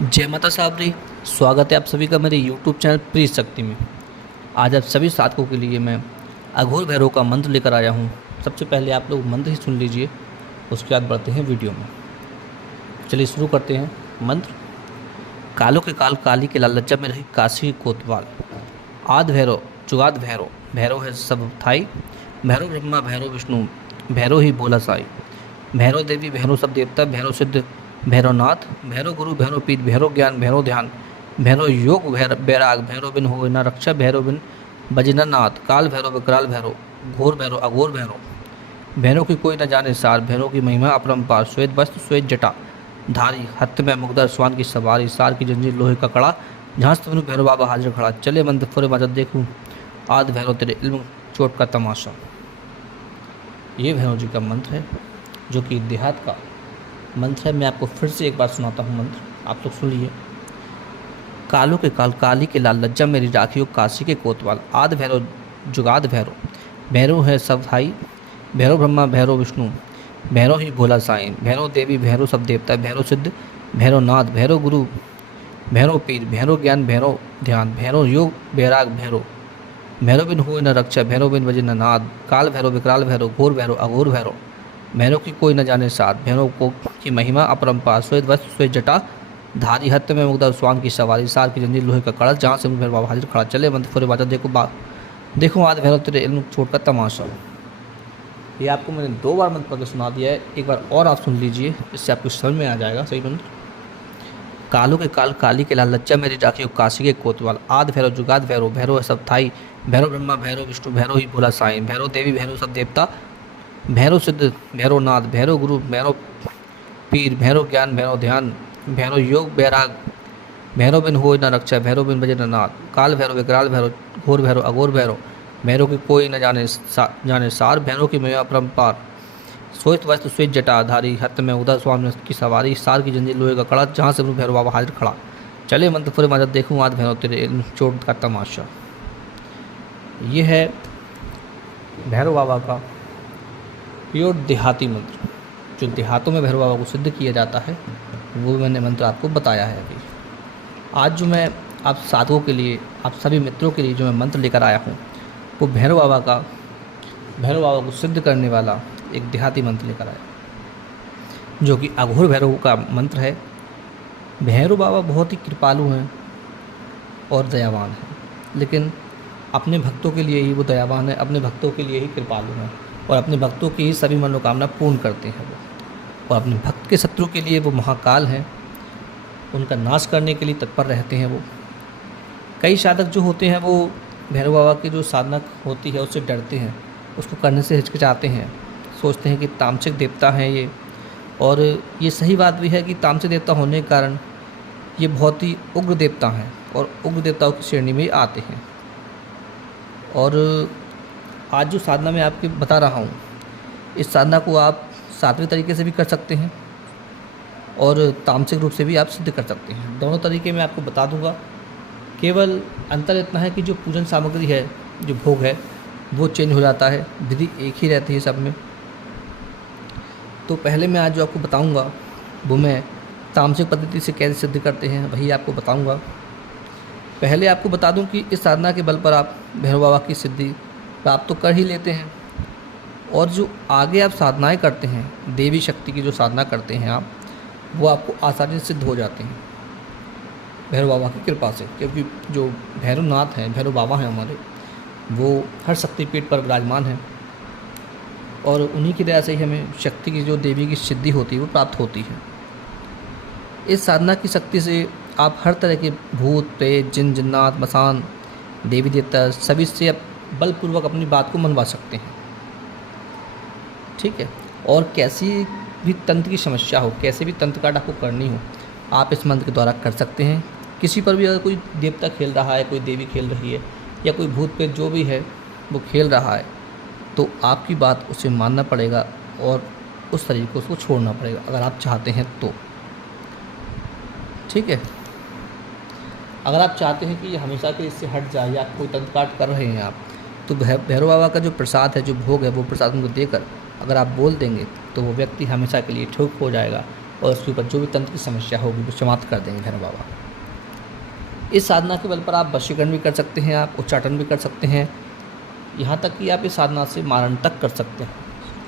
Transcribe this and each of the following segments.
जय माता साबरी। स्वागत है आप सभी का मेरे YouTube चैनल प्रीत शक्ति में। आज आप सभी साधकों के लिए मैं अघोर भैरव का मंत्र लेकर आया हूँ। सबसे पहले आप लोग मंत्र ही सुन लीजिए, उसके बाद बढ़ते हैं वीडियो में। चलिए शुरू करते हैं मंत्र। कालों के काल काली के लाल लज्जा में रही काशी कोतवाल। आद भैरव जुगाद भैरव, भैरव है सब थाई। भैरव ब्रह्मा भैरव विष्णु, भैरव ही बोला साई। भैरव देवी भैरव सब देवता, भैरव सिद्ध भैरवनाथ। भैरव गुरु भैरव पीत, भैरव ज्ञान भैरव ध्यान। भैरव योग बैराग, भैरव बिन हो न रक्षा, भैरव बिन बजना नाथ। काल भैरव विकराल भैरव, घोर भैरव अघोर भैरव। भैरव की कोई न जाने सार, भैरव की महिमा अपरंपार। श्वेत वस्त्र श्वेत जटा धारी, हत्थ में मुगदर स्वान की सवारी। सार की जंजीर लोहे का कड़ा, झांस तनु भैरव बाबा हाजिर खड़ा। चले मंत्र फुरे मदद देखूँ, आद भैरव तेरे इल्म चोट का तमाशा। ये भैरव जी का मंत्र है, जो कि देहात का मंत्र है। मैं आपको फिर से एक बार सुनाता हूँ मंत्र, आप लोग सुन लीजिए। कालों के काल काली के लाल लज्जा मेरी राखियो, काशी के कोतवाल। आद भैरव जुगाद भैरव, भैरव है सब भाई। भैरव ब्रह्मा भैरव विष्णु, भैरव ही भोला साईं। भैरव देवी भैरव सब देवता, भैरव सिद्ध भैरवनाथ। भैरव गुरु भैरव पीर, भैरव ज्ञान भैरव ध्यान। भैरव योग बैराग भैरव, भैरव बिन हो न रक्षा, भैरव बिन बजे न नाद। काल भैरव विकराल भैरव, घोर भैरव अघोर भैरव। भैरव की कोई न जाने साथ, भैरव को की महिमा अपरंपार। श्वेत वस्त्र श्वेत जटा धारी, हत्थ में मुगदा स्वान की सवारी। सार की जंजीर लोहे का कड़ा, जहाँ से भैरव बाबा हाजिर खड़ा। चले मंत्र फुरे बाजा देखो आद भैरव तेरे इल्म चोट का तमाशा। ये आपको मैंने 2 बार मंत्र पढ़ के सुना दिया है, एक बार और आप सुन लीजिए, इससे आपको समझ में आ जाएगा सही मंत्र। कालों के काल काली के लाल लज्जा मेरी राखी, काशी के कोतवाल। आद भैरव जुगाद भैरव, भैरव है सब थाई। भैरव ब्रह्मा भैरव विष्णु, भैरव ही भोला साईं। भैरव देवी भैरव सब देवता, भैरव सिद्ध भैरवनाथ। भैरव गुरु भैरव पीर, भैरव ज्ञान भैरव ध्यान। भैरव योग बैराग, भैरव बिन हो न रक्षा, भैरव बिन बजे न नाथ। काल भैरव विकराल भैरव, घोर भैरव अघोर भैरव। भैरव की कोई न जाने सार, भैरव की महिमा अपरंपार। श्वेत वस्त्र श्वेत जटा धारी, हत्थ में उदय स्वामी की सवारी। सार की जंजीर लोहे का कड़ा, जहाँ से भैरव बाबा हाजिर खड़ा। चले मंत्र फुरे मदद देखूँ, आद भैरव तेरे इल्म चोट का तमाशा। ये है भैरव बाबा का प्योर देहाती मंत्र, जो देहातों में भैरव बाबा को सिद्ध किया जाता है, वो मैंने मंत्र आपको बताया है अभी। आज जो मैं आप साधकों के लिए, आप सभी मित्रों के लिए जो मैं मंत्र लेकर आया हूँ, वो भैरव बाबा को सिद्ध करने वाला एक देहाती मंत्र लेकर आया, जो कि अघोर भैरव का मंत्र है। भैरव बाबा बहुत ही कृपालु हैं और दयावान हैं, लेकिन अपने भक्तों के लिए ही वो दयावान है, अपने भक्तों के लिए ही कृपालु हैं, और अपने भक्तों की ही सभी मनोकामना पूर्ण करते हैं वो। और अपने भक्त के शत्रु के लिए वो महाकाल हैं, उनका नाश करने के लिए तत्पर रहते हैं वो। कई साधक जो होते हैं वो भैरव बाबा की जो साधना होती है उससे डरते हैं, उसको करने से हिचकिचाते हैं, सोचते हैं कि तामसिक देवता हैं ये। और ये सही बात भी है कि तामसिक देवता होने के कारण ये बहुत ही उग्र देवता हैं, और उग्र देवताओं की श्रेणी में आते हैं। और आज जो साधना मैं आपके बता रहा हूँ, इस साधना को आप सात्विक तरीके से भी कर सकते हैं और तामसिक रूप से भी आप सिद्ध कर सकते हैं। दोनों तरीके मैं आपको बता दूंगा। केवल अंतर इतना है कि जो पूजन सामग्री है, जो भोग है, वो चेंज हो जाता है, विधि एक ही रहती है सब में। तो पहले मैं आज जो आपको बताऊंगा वो मैं तामसिक पद्धति से कैसे सिद्ध करते हैं वही आपको बताऊंगा। पहले आपको बता दूं कि इस साधना के बल पर आप भैरव बाबा की सिद्धि प्राप्त तो कर ही लेते हैं, और जो आगे आप साधनाएं करते हैं, देवी शक्ति की जो साधना करते हैं आप, वो आपको आसानी से सिद्ध हो जाते हैं भैरव बाबा की कृपा से। क्योंकि जो भैरवनाथ हैं, भैरव बाबा हैं हमारे, वो हर शक्तिपीठ पर विराजमान हैं, और उन्हीं की दया से ही हमें शक्ति की, जो देवी की सिद्धि होती है, वो प्राप्त होती है। इस साधना की शक्ति से आप हर तरह के भूत प्रेत जिन जिन्नात मसान देवी देवता सभी से आप बलपूर्वक अपनी बात को मनवा सकते हैं, ठीक है। और कैसी भी तंत्र की समस्या हो, कैसे भी तंत्र काट आपको करनी हो, आप इस मंत्र के द्वारा कर सकते हैं। किसी पर भी अगर कोई देवता खेल रहा है, कोई देवी खेल रही है, या कोई भूत प्रेत जो भी है वो खेल रहा है, तो आपकी बात उसे मानना पड़ेगा और उस शरीर को उसको छोड़ना पड़ेगा, अगर आप चाहते हैं तो, ठीक है। अगर आप चाहते हैं कि ये हमेशा के इससे हट जाए, या कोई तंत्र काट कर रहे हैं आप, तो भैरव बाबा का जो प्रसाद है, जो भोग है, वो प्रसाद उनको देकर अगर आप बोल देंगे तो वो व्यक्ति हमेशा के लिए ठीक हो जाएगा, और उसके ऊपर जो भी तंत्र की समस्या होगी वो समाप्त कर देंगे भैरव बाबा। इस साधना के बल पर आप वशीकरण भी कर सकते हैं, आप उच्चाटन भी कर सकते हैं, यहाँ तक कि आप इस साधना से मारण तक कर सकते हैं।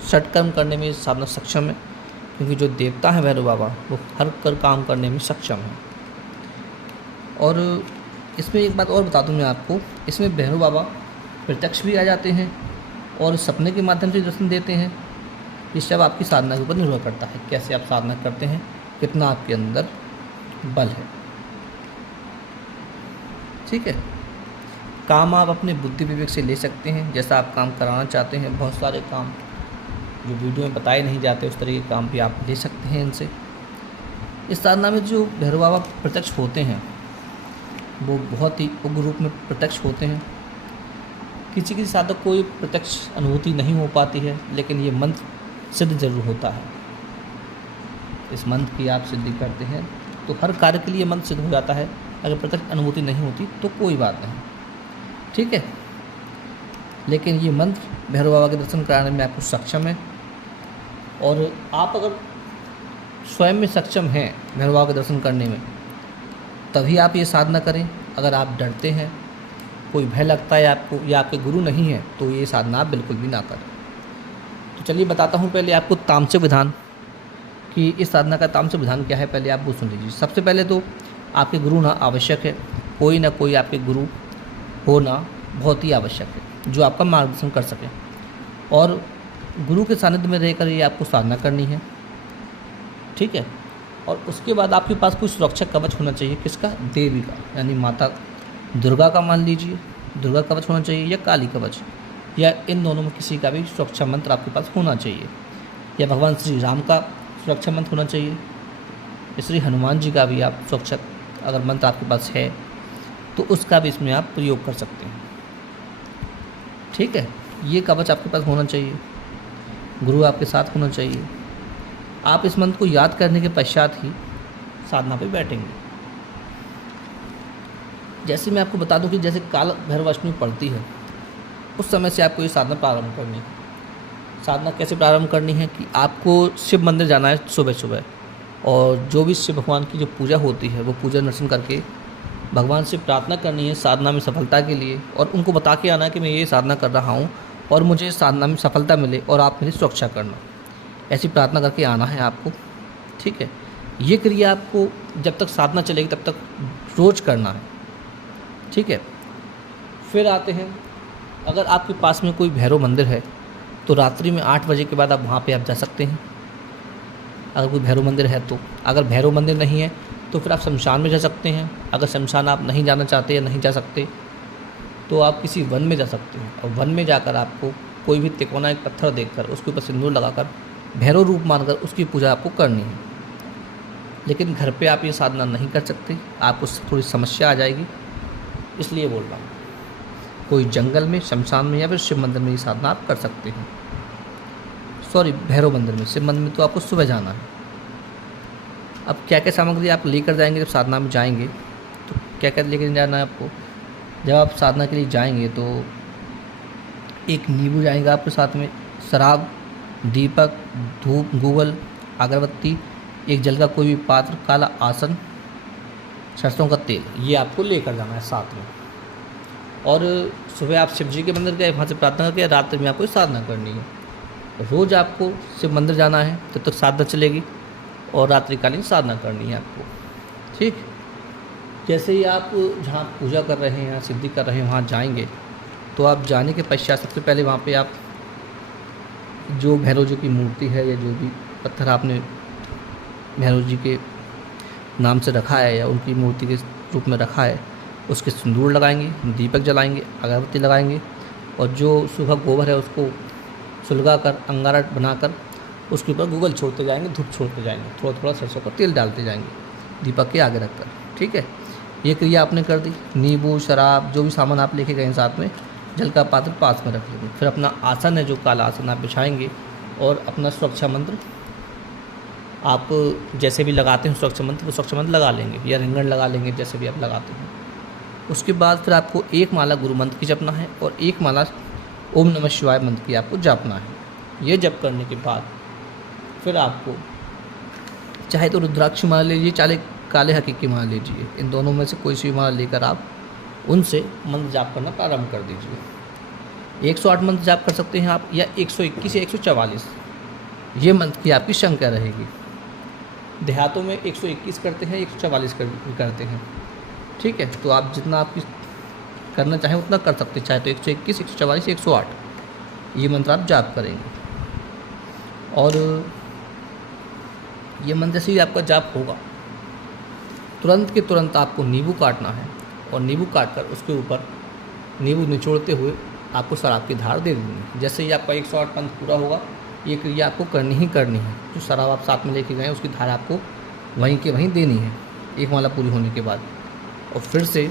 षटकर्म करने में इस साधना सक्षम है, क्योंकि जो देवता है भैरव बाबा वो हर काम करने में सक्षम है। और इसमें एक बात और बता दूं मैं आपको, इसमें भैरव बाबा प्रत्यक्ष भी आ जाते हैं और सपने के माध्यम से दर्शन देते हैं। ये सब आपकी साधना के ऊपर निर्भर करता है, कैसे आप साधना करते हैं, कितना आपके अंदर बल है। ठीक है, काम आप अपने बुद्धि विवेक से ले सकते हैं, जैसा आप काम कराना चाहते हैं। बहुत सारे काम जो वीडियो में बताए नहीं जाते उस तरह के काम भी आप ले सकते हैं इनसे। इस साधना में जो भैरव बाबा प्रत्यक्ष होते हैं वो बहुत ही उग्र रूप में प्रत्यक्ष होते हैं। किसी किसी साधक को ये प्रत्यक्ष अनुभूति नहीं हो पाती है, लेकिन ये मंत्र सिद्ध जरूर होता है। इस मंत्र की आप सिद्धि करते हैं तो हर कार्य के लिए मंत्र सिद्ध हो जाता है। अगर प्रत्यक्ष अनुभूति नहीं होती तो कोई बात नहीं, ठीक है। लेकिन ये मंत्र भैरव बाबा के दर्शन कराने में आपको सक्षम है। और आप अगर स्वयं में सक्षम हैं भैरव बाबा के दर्शन करने में, तभी आप ये साधना करें। अगर आप डरते हैं, कोई भय लगता है आपको या आपके गुरु नहीं है, तो ये साधना आप बिल्कुल भी ना करें। तो चलिए बताता हूँ पहले आपको तामसिक विधान कि इस साधना का तामसिक विधान क्या है, पहले आप वो सुन लीजिए। सबसे पहले तो आपके गुरु होना आवश्यक है, कोई ना कोई आपके गुरु होना बहुत ही आवश्यक है जो आपका मार्गदर्शन कर सके। और गुरु के सानिध्य में रहकर ये आपको साधना करनी है, ठीक है। और उसके बाद आपके पास कोई सुरक्षा कवच होना चाहिए। किसका? देवी का, यानी माता दुर्गा का मान लीजिए, दुर्गा कवच होना चाहिए, या काली कवच, या इन दोनों में किसी का भी सुरक्षा मंत्र आपके पास होना चाहिए। या भगवान श्री राम का सुरक्षा मंत्र होना चाहिए, श्री हनुमान जी का भी आप सुरक्षा अगर मंत्र आपके पास है तो उसका भी इसमें आप प्रयोग कर सकते हैं, ठीक है। ये कवच आपके पास होना चाहिए, गुरु आपके साथ होना चाहिए। आप इस मंत्र को याद करने के पश्चात ही साधना पे बैठेंगे। जैसे मैं आपको बता दूं कि जैसे काल भैरव अष्टमी पड़ती है उस समय से आपको ये साधना प्रारंभ करनी है। साधना कैसे प्रारंभ करनी है कि आपको शिव मंदिर जाना है सुबह सुबह, और जो भी शिव भगवान की जो पूजा होती है वो पूजा दर्शन करके भगवान से प्रार्थना करनी है साधना में सफलता के लिए, और उनको बता के आना है कि मैं ये साधना कर रहा हूँ और मुझे साधना में सफलता मिले और आप मेरी सुरक्षा करना। ऐसी प्रार्थना करके आना है आपको, ठीक है। ये क्रिया आपको जब तक साधना चलेगी तब तक रोज़ करना है, ठीक है। फिर आते हैं, अगर आपके पास में कोई भैरव मंदिर है तो रात्रि में 8 बजे के बाद आप वहाँ पे आप जा सकते हैं, अगर कोई भैरव मंदिर है तो। अगर भैरव मंदिर नहीं है तो फिर आप शमशान में जा सकते हैं। अगर शमशान आप नहीं जाना चाहते या नहीं जा सकते तो आप किसी वन में जा सकते हैं, और वन में जाकर आपको कोई भी तिकोना एक पत्थर देखकर उसके ऊपर सिंदूर लगाकर भैरव रूप मानकर उसकी पूजा आपको करनी है। लेकिन घर पे आप ये साधना नहीं कर सकते, आपको थोड़ी समस्या आ जाएगी, इसलिए बोल रहा हूँ। कोई जंगल में, शमशान में या फिर शिव मंदिर में ये साधना आप कर सकते हैं। सॉरी, भैरव मंदिर में। शिव मंदिर में तो आपको सुबह जाना है। अब क्या क्या सामग्री आप लेकर जाएंगे जब साधना में जाएंगे, तो क्या क्या लेकर जाना है आपको। जब आप साधना के लिए जाएंगे तो एक नींबू जाएगा आपके साथ में, शराब, दीपक, धूप, गूगल, अगरबत्ती, एक जल का कोई भी पात्र, काला आसन, सरसों का तेल, ये आपको लेकर जाना है साथ में। और सुबह आप शिव जी के मंदिर गए, वहाँ से प्रार्थना करके रात्रि में आपको साधना करनी है। रोज़ आपको शिव मंदिर जाना है, तब तक साधना चलेगी, और रात्रिकालीन साधना करनी है आपको, ठीक। जैसे ही आप जहाँ पूजा कर रहे हैं या सिद्धि कर रहे हैं वहाँ जाएंगे, तो आप जाने के पश्चात सबसे पहले वहाँ पे आप जो भैरव जी की मूर्ति है या जो भी पत्थर आपने भैरव जी के नाम से रखा है या उनकी मूर्ति के रूप में रखा है, उसके सिंदूर लगाएंगे, दीपक जलाएंगे, अगरबत्ती लगाएंगे, और जो सूखा गोबर है उसको सुलगा कर अंगारा बनाकर उसके ऊपर गूगल छोड़ते जाएंगे, धूप छोड़ते जाएंगे, थोड़ा थोड़ा सरसों का तेल डालते जाएंगे दीपक के आगे रखकर, ठीक है। ये क्रिया आपने कर दी। नींबू, शराब, जो भी सामान आप लेके गए साथ में, जल का पात्र पास में रख लेंगे। फिर अपना आसन है जो काला आसन आप बिछाएंगे, और अपना सुरक्षा मंत्र आप जैसे भी लगाते हैं सुरक्षा मंत्र, वो सुरक्षा मंत्र लगा लेंगे या रिंगण लगा लेंगे, जैसे भी आप लगाते हैं। उसके बाद फिर आपको एक माला गुरु मंत्र की जपना है और एक माला ओम नमः शिवाय मंत्र की आपको जपना है। ये जप करने के बाद फिर आपको चाहे तो रुद्राक्ष माला लीजिए, चाहे काले हकीकी माला लीजिए, इन दोनों में से कोई सी माला लेकर आप उनसे मंत्र जाप करना प्रारंभ कर दीजिए। 108 मंत्र जाप कर सकते हैं आप, या 121 या 144, ये मंत्र की आपकी संख्या रहेगी। देहातों में 121 करते हैं, 144 करते हैं। ठीक है, तो आप जितना आपकी करना चाहें उतना कर सकते हैं, चाहे तो 121, 144, 108, ये मंत्र आप जाप करेंगे। और ये मंत्र जैसे ही आपका जाप होगा, तुरंत के तुरंत आपको नींबू काटना है, और नींबू काट कर उसके ऊपर नींबू निचोड़ते हुए आपको शराब की धार दे देनी है। जैसे ही आपका 108 मंत्र पूरा होगा, ये क्रिया आपको करनी ही करनी है। जो शराब आप साथ में लेके गए उसकी धार आपको वहीं के वहीं देनी है, एक माला पूरी होने के बाद। और फिर से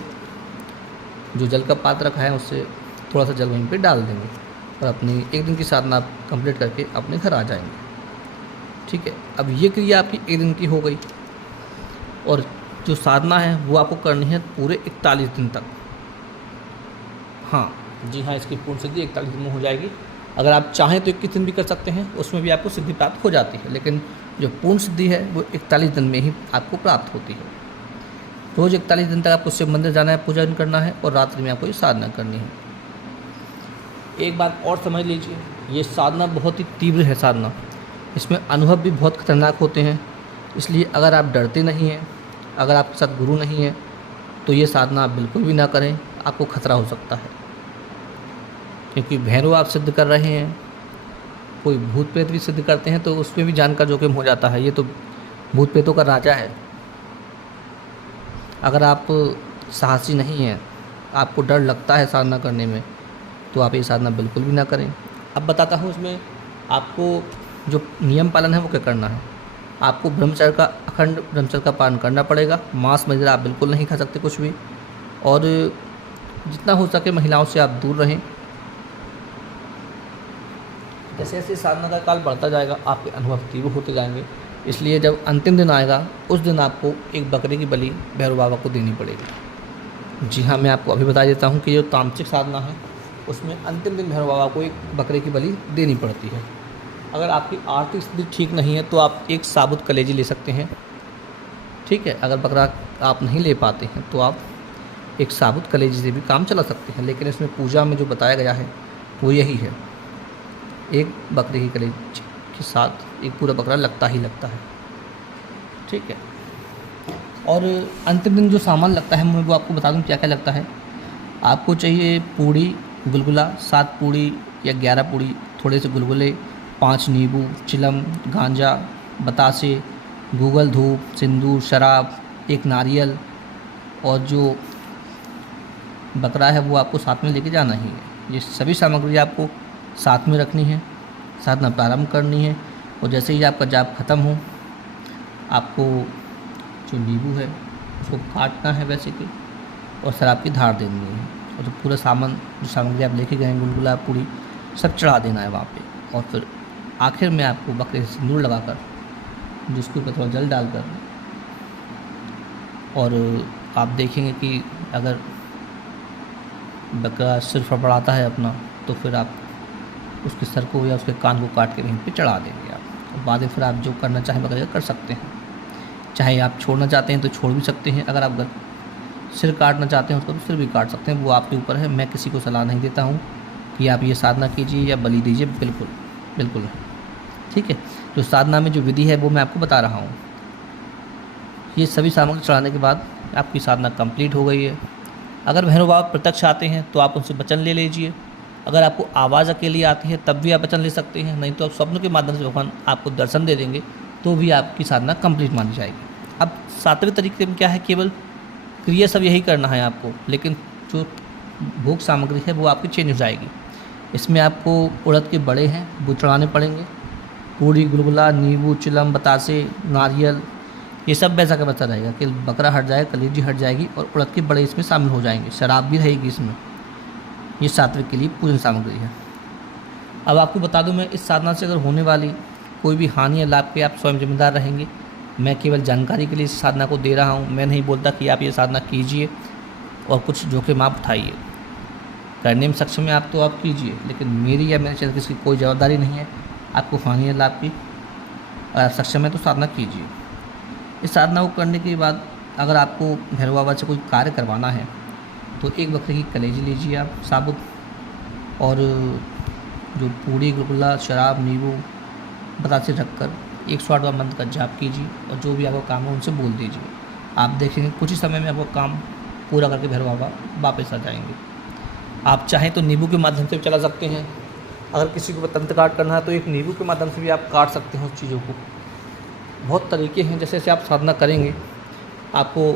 जो जल का पात्र रखा है उससे थोड़ा सा जल वहीं पे डाल देंगे, और अपनी एक दिन की साधना आप कंप्लीट करके अपने घर आ जाएंगे। ठीक है, अब ये क्रिया आपकी एक दिन की हो गई, और जो साधना है वो आपको करनी है पूरे 41 दिन तक। हाँ जी हाँ, इसकी पूर्ण सिद्धि 41 दिन में हो जाएगी। अगर आप चाहें तो 21 दिन भी कर सकते हैं, उसमें भी आपको सिद्धि प्राप्त हो जाती है, लेकिन जो पूर्ण सिद्धि है वो 41 दिन में ही आपको प्राप्त होती है। रोज़ 41 दिन तक आपको शिव मंदिर जाना है, पूजन करना है, और रात्रि में आपको ये साधना करनी है। एक बात और समझ लीजिए, ये साधना बहुत ही तीव्र है साधना, इसमें अनुभव भी बहुत खतरनाक होते हैं। इसलिए अगर आप डरते नहीं हैं, अगर आपके साथ गुरु नहीं है, तो ये साधना आप बिल्कुल भी ना करें, आपको खतरा हो सकता है। क्योंकि भैरव आप सिद्ध कर रहे हैं, कोई भूत प्रेत भी सिद्ध करते हैं, तो उसमें भी जान का जोखिम हो जाता है। ये तो भूत प्रेतों का राजा है। अगर आप साहसी नहीं हैं, आपको डर लगता है साधना करने में, तो आप ये साधना बिल्कुल भी ना करें। अब बताता हूँ इसमें आपको जो नियम पालन है वो क्या करना है। आपको ब्रह्मचर्य का, अखंड ब्रह्मचर्य का पालन करना पड़ेगा। मांस मदिरा आप बिल्कुल नहीं खा सकते कुछ भी, और जितना हो सके महिलाओं से आप दूर रहें। जैसे जैसे साधना का काल बढ़ता जाएगा, आपके अनुभव तीव्र होते जाएंगे। इसलिए जब अंतिम दिन आएगा, उस दिन आपको एक बकरे की बलि भैरव बाबा को देनी पड़ेगी। जी हाँ, मैं आपको अभी बता देता हूँ कि जो तांत्रिक साधना है उसमें अंतिम दिन भैरव बाबा को एक बकरे की बलि देनी पड़ती है। अगर आपकी आर्थिक स्थिति ठीक नहीं है तो आप एक साबुत कलेजी ले सकते हैं। ठीक है, अगर बकरा आप नहीं ले पाते हैं तो आप एक साबुत कलेजी से भी काम चला सकते हैं, लेकिन इसमें पूजा में जो बताया गया है वो यही है, एक बकरे की कलेजी के साथ एक पूरा बकरा लगता ही लगता है। ठीक है, और अंतिम दिन जो सामान लगता है मैं वो आपको बता दूं क्या क्या लगता है। आपको चाहिए पूड़ी, गुलगुला, 7 पूड़ी या 11 पूड़ी, थोड़े से गुलगुले, 5 नींबू, चिलम, गांजा, बतासे, गूगल धूप, सिंदूर, शराब, एक नारियल, और जो बकरा है वो आपको साथ में लेके जाना ही है। ये सभी सामग्री आपको साथ में रखनी है, साधना प्रारंभ करनी है। और जैसे ही आपका जाप ख़त्म हो, आपको जो नींबू है उसको काटना है वैसे कि, और शराब की धार देनी है, और जो पूरा सामान, जो सामग्री आप लेके गए, गुलगुला, पूड़ी, सब चढ़ा देना है वहाँ पे। और फिर आखिर में आपको बकरे से सिंदूर लगाकर, जिसके ऊपर थोड़ा जल डालकर, और आप देखेंगे कि अगर बकरा सिर फड़फड़ाता है अपना, तो फिर आप उसके सर को या उसके कान को काट के वहीं पे चढ़ा देंगे आप। और बाद में फिर आप जो करना चाहें बकरे का कर सकते हैं। चाहे आप छोड़ना चाहते हैं तो छोड़ भी सकते हैं, अगर आप सिर काटना चाहते हैं उसका तो सिर भी काट सकते हैं, वो आपके ऊपर है। मैं किसी को सलाह नहीं देता हूँ कि आप ये साधना कीजिए या बलि दीजिए, बिल्कुल बिल्कुल। ठीक है, जो साधना में जो विधि है वो मैं आपको बता रहा हूँ। ये सभी सामग्री चढ़ाने के बाद आपकी साधना कंप्लीट हो गई है। अगर भैरव बाबा प्रत्यक्ष आते हैं तो आप उनसे वचन ले लीजिए। अगर आपको आवाज़ अकेली आती है तब भी आप वचन ले सकते हैं, नहीं तो आप स्वप्न के माध्यम से भगवान आपको दर्शन दे देंगे तो भी आपकी साधना कंप्लीट मानी जाएगी। अब 7वें तरीके में क्या है, केवल क्रिया सब यही करना है आपको, लेकिन जो भोग सामग्री है वो आपकी चेंज हो जाएगी। इसमें आपको उड़द के बड़े हैं वो चढ़ाने पड़ेंगे, पूड़ी, गुलगुला, नींबू, चिलम, बतासे, नारियल, ये सब वैसा का वैसा रहेगा कि बकरा हट जाएगा, कलेजी हट जाएगी, और उड़द के बड़े इसमें शामिल हो जाएंगे, शराब भी रहेगी इसमें। ये 7वें के लिए पूजन सामग्री है। अब आपको बता दूं, मैं इस साधना से अगर होने वाली कोई भी हानि या लाभ के आप स्वयं जिम्मेदार रहेंगे। मैं केवल जानकारी के लिए इस साधना को दे रहा हूँ। मैं नहीं बोलता कि आप ये साधना कीजिए और कुछ जोखिम आप उठाइए। करने में सक्षम है आप तो आप कीजिए, लेकिन मेरी या मेरे चैनल की इसकी कोई जवाबदारी नहीं है आपको हानि या लाभ की। अगर आप सक्षम है तो साधना कीजिए। इस साधना को करने के बाद अगर आपको भैरव बाबा से कोई कार्य करवाना है तो एक बकरे की कलेजी लीजिए आप साबुत, और जो पूड़ी, गुलगुला, शराब, नींबू, बतासे रखकर 108 बार मंत्र का जाप कीजिए और जो भी आपका काम है उनसे बोल दीजिए। आप देखेंगे कुछ ही समय में आपका काम पूरा करके भैरव बाबा वापस आ जाएंगे। आप चाहें तो नींबू के माध्यम से भी चला सकते हैं। अगर किसी को तंत्र काट करना है तो एक नींबू के माध्यम से भी आप काट सकते हैं उस चीज़ों को। बहुत तरीके हैं, जैसे जैसे आप साधना करेंगे आपको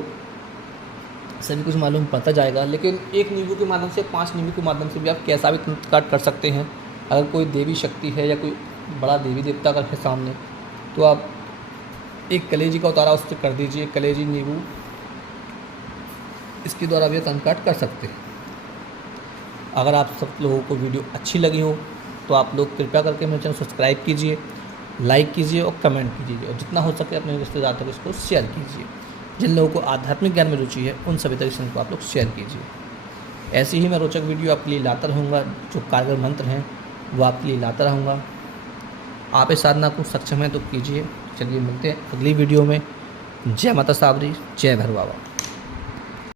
सभी कुछ मालूम पड़ता जाएगा। लेकिन एक नींबू के माध्यम से, 5 नींबू के माध्यम से भी आप कैसा भी तंत्र काट कर सकते हैं। अगर कोई देवी शक्ति है या कोई बड़ा देवी देवता अगर है सामने, तो आप एक कलेजी का उतारा उससे कर दीजिए, कलेजी, नींबू, इसके द्वारा भी तंत्र काट कर सकते हैं। अगर आप सब लोगों को वीडियो अच्छी लगी हो तो आप लोग कृपया करके मेरे चैनल सब्सक्राइब कीजिए, लाइक कीजिए और कमेंट कीजिए, और जितना हो सके अपने रिश्तेदार तक इसको शेयर कीजिए। जिन लोगों को आध्यात्मिक ज्ञान में रुचि है उन सभी तक इस चैनल को आप लोग शेयर कीजिए। ऐसे ही मैं रोचक वीडियो आपके लिए लाता रहूँगा, जो कारगर मंत्र हैं वो आपके लिए लाता रहूँगा। आप इस साधना को सक्षम हैं तो कीजिए। चलिए मिलते हैं अगली वीडियो में। जय माता सावरी, जय भैरव बाबा।